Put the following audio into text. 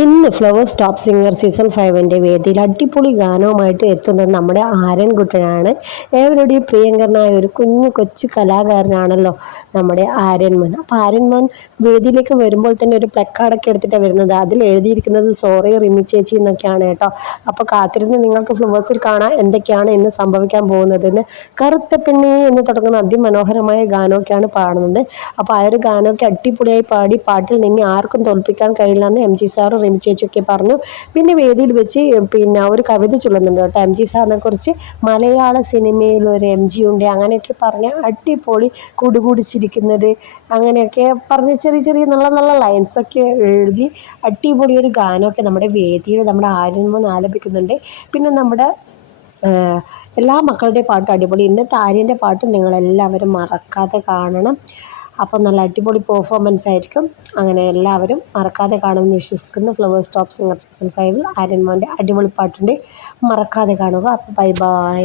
ഇന്ന് flowers top singer season 5 വേദിയിൽ അടിപൊളി ഗാനവുമായിട്ട് എത്തുന്നത് നമ്മുടെ ആര്യൻകുട്ടനാണ്. ഏവരുടെയും പ്രിയങ്കരനായ ഒരു കുഞ്ഞു കൊച്ചു കലാകാരനാണല്ലോ നമ്മുടെ ആര്യൻമോൻ. അപ്പോൾ ആര്യൻമോൻ വേദിയിലേക്ക് വരുമ്പോൾ തന്നെ ഒരു പ്ലക്കാർഡൊക്കെ എടുത്തിട്ടാണ് വരുന്നത്. അതിൽ എഴുതിയിരിക്കുന്നത് സോറി റിമി ചേച്ചി എന്നൊക്കെയാണ് കേട്ടോ. അപ്പോൾ കാത്തിരുന്ന് നിങ്ങൾക്ക് ഫ്ലവേഴ്സിൽ കാണാം എന്തൊക്കെയാണ് ഇന്ന് സംഭവിക്കാൻ പോകുന്നതെന്ന്. കറുത്ത പെണ്ണേ എന്ന് തുടങ്ങുന്ന അതിമനോഹരമായ ഗാനമൊക്കെയാണ് പാടുന്നത്. അപ്പോൾ ആ ഒരു ഗാനമൊക്കെ അടിപൊളിയായി പാടി പാട്ടിൽ നിന്ന് ആർക്കും തോൽപ്പിക്കാൻ കഴിയില്ലെന്ന് MG സാർ റിമി ചേച്ചിയൊക്കെ പറഞ്ഞു. പിന്നെ വേദിയിൽ വെച്ച് ഒരു കവിത ചൊല്ലുന്നുണ്ട് കേട്ടോ. MG സാറിനെ കുറിച്ച് മലയാള സിനിമയിൽ ഒരു MG ഉണ്ട് അങ്ങനെയൊക്കെ പറഞ്ഞ് അടിപൊളി കുടുകുടിച്ചിരിക്കുന്നത് അങ്ങനെയൊക്കെ പറഞ്ഞ് ചെറിയ ചെറിയ നല്ല നല്ല ലൈൻസൊക്കെ എഴുതി അടിപൊളി ഒരു ഗാനമൊക്കെ നമ്മുടെ വേദിയിൽ നമ്മുടെ ആര്യൻമോൻ ആലപിക്കുന്നുണ്ട്. പിന്നെ നമ്മുടെ എല്ലാ മക്കളുടെയും പാട്ട് അടിപൊളി. ഇന്നത്തെ ആര്യൻ്റെ പാട്ട് നിങ്ങളെല്ലാവരും മറക്കാതെ കാണണം. അപ്പോൾ നല്ല അടിപൊളി പെർഫോമൻസ് ആയിരിക്കും. അങ്ങനെ എല്ലാവരും മറക്കാതെ കാണുമെന്ന് വിശ്വസിക്കുന്നു. ഫ്ലവേഴ്സ് ടോപ്പ് സിംഗർ സീസൺ 5 ആര്യൻമോൻ്റെ അടിപൊളി പാട്ടുണ്ട്, മറക്കാതെ കാണുക. അപ്പോൾ ബൈ ബൈ.